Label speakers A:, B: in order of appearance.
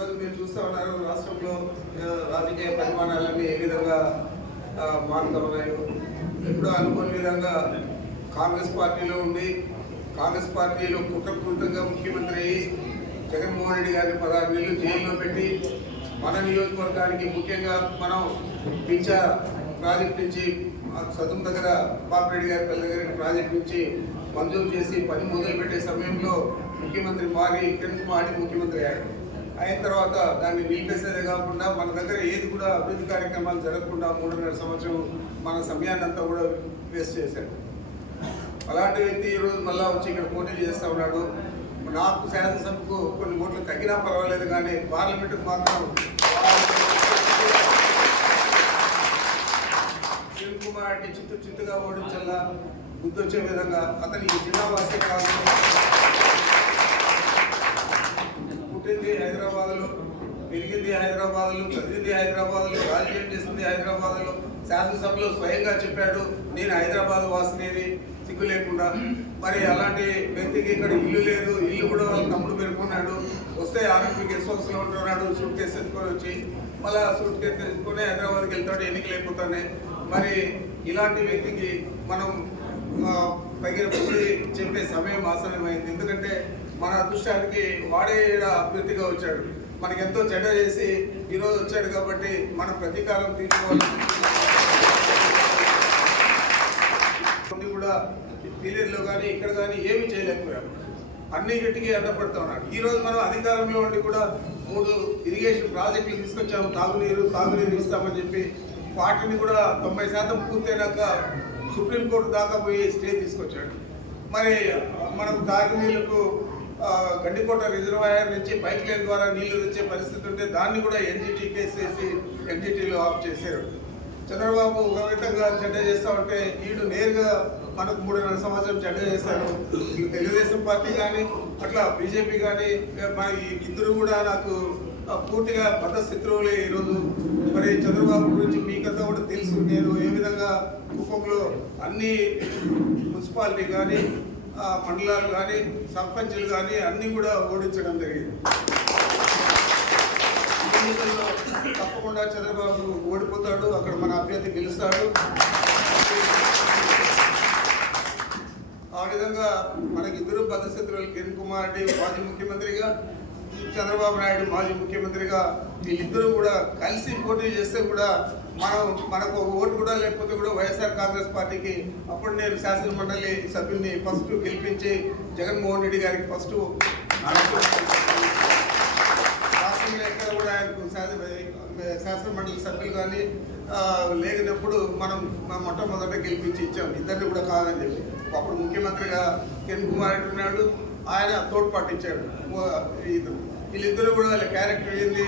A: ఈరోజు మీరు చూస్తూ ఉన్నారు రాష్ట్రంలో రాజకీయ పరిమాణాలన్నీ ఏ విధంగా ఆ, మారుతూ ఉన్నాయో. ఎప్పుడూ అనుకోని విధంగా కాంగ్రెస్ పార్టీలో ఉండి కాంగ్రెస్ పార్టీలో కుట్రపూరితంగా ముఖ్యమంత్రి అయ్యి జగన్మోహన్ రెడ్డి గారిని పదహారు నెలలు జైల్లో పెట్టి మన నియోజకవర్గానికి ముఖ్యంగా మనం పింఛా ప్రాజెక్ట్ నుంచి సతం దగ్గర బాపిరెడ్డి గారి పిల్ల దగ్గర ప్రాజెక్ట్ నుంచి మంజూరు చేసి పని మొదలు పెట్టే సమయంలో ముఖ్యమంత్రి మారి కిరణ్ మాడి ముఖ్యమంత్రి అయ్యాడు. అయిన తర్వాత దాన్ని నిలిపేసేదే కాకుండా మన దగ్గర ఏది కూడా అభివృద్ధి కార్యక్రమాలు జరగకుండా మూడున్నర సంవత్సరం మన సమయాన్ని అంతా కూడా వేస్ట్ చేశాడు. అలాంటి వ్యక్తి ఈరోజు మళ్ళీ వచ్చి ఇక్కడ పోటీ చేస్తూ ఉన్నాడు. నాకు శాసనసభకు కొన్ని ఓట్లు తగ్గినా పర్వాలేదు కానీ పార్లమెంటుకు మాత్రం శివకుమార్ కుమార్ రెడ్డి చిత్తు చిత్తుగా ఓడించాలా గుర్తొచ్చే విధంగా అతని ఈ జిల్లా వాసే కాకుండా పుట్టింది హైదరాబాద్లో పెరిగింది హైదరాబాద్లో చదివింది హైదరాబాద్లో రాజకీయం చేసింది హైదరాబాద్లో శాసనసభలో స్వయంగా చెప్పాడు నేను హైదరాబాద్ వాసినేది సిగ్గు లేకుండా. మరి అలాంటి వ్యక్తికి ఇక్కడ ఇల్లు లేదు. ఇల్లు కూడా వాళ్ళ తమ్ముడు పెరుకున్నాడు వస్తే ఆర్ఎంపీ గెస్ట్ హౌస్లో ఉంటున్నాడు సూట్ కేసు ఎత్తుకొని వచ్చి మళ్ళీ సూట్ కేసు తెచ్చుకొని హైదరాబాద్కి వెళ్తాడు ఎన్నికలు అయిపోతానే. మరి ఇలాంటి వ్యక్తికి మనం తగిన బుద్ధి చెప్పే సమయం ఆసనమైంది ఎందుకంటే మన అదృష్టానికి వాడే ఈడ అభ్యర్థిగా వచ్చాడు. మనకి ఎంతో చెడ్డ చేసి ఈరోజు వచ్చాడు కాబట్టి మనం ప్రతీకారం తీసుకోవాలి కొన్ని కూడా పీరియడ్లో కానీ ఇక్కడ కానీ ఏమీ చేయలేకపోయాము అన్ని గట్టిగా అడ్డపడుతూ ఉన్నాడు. ఈరోజు మనం అధికారంలో ఉండి కూడా మూడు ఇరిగేషన్ ప్రాజెక్టులు తీసుకొచ్చాము. తాగునీరు తాగునీరు ఇస్తామని చెప్పి వాటిని కూడా తొంభై శాతం పూర్తయినాక సుప్రీంకోర్టు దాకా పోయి స్టే తీసుకొచ్చాడు. మరి మనం తాగునీళ్ళకు గండికోట రిజర్వాయర్ నుంచి పైప్ లైన్ ద్వారా నీళ్ళు తెచ్చే పరిస్థితి ఉంటే దాన్ని కూడా ఎన్జిటి కేసేసి ఎన్జిటీలో ఆఫ్ చేశారు. చంద్రబాబు ఒక విధంగా చెడ్డ చేస్తా ఉంటే వీడు నేరుగా మనకు మూడున్నర సంవత్సరం చెడ్డ చేశారు. తెలుగుదేశం పార్టీ కానీ అట్లా బీజేపీ కానీ మన ఇద్దరు కూడా నాకు పూర్తిగా బద్ద శత్రువులే ఈరోజు. మరి చంద్రబాబు గురించి మీకంతా కూడా తెలుసు. నేను ఏ విధంగా కుప్పంలో అన్ని మున్సిపాలిటీ కానీ మండలాలు కానీ సర్పంచులు కానీ అన్నీ కూడా ఓడించడం జరిగింది. ఎన్నికల్లో తప్పకుండా చంద్రబాబు ఓడిపోతాడు అక్కడ మన అభ్యర్థి గెలుస్తాడు. ఆ విధంగా మనకి ఇద్దరు భద్రశత్రువులు కిరణ్ కుమార్ రెడ్డి మాజీ ముఖ్యమంత్రిగా చంద్రబాబు నాయుడు మాజీ ముఖ్యమంత్రిగా వీళ్ళిద్దరూ కూడా కలిసి పోటీ చేస్తే కూడా మనం మనకు ఒక ఓటు కూడా లేకపోతే కూడా వైఎస్ఆర్ కాంగ్రెస్ పార్టీకి అప్పుడు నేను శాసన మండలి సభ్యుల్ని ఫస్ట్ గెలిపించి జగన్మోహన్ రెడ్డి గారికి ఫస్ట్ రాష్ట్రంలో ఎక్కడ కూడా ఆయనకు శాసన మండలి సభ్యులు కానీ లేనప్పుడు మనం మొట్టమొదట గెలిపించి ఇచ్చాం. ఇద్దరిని కూడా కాదని చెప్పి. అప్పుడు ముఖ్యమంత్రిగా కిరణ్ కుమార్ రెడ్డి ఉన్నాడు. ఆయన తోడ్పాటు ఇచ్చాడు. ఇది. వీళ్ళిద్దరూ కూడా వాళ్ళ క్యారెక్టర్ ఏంది?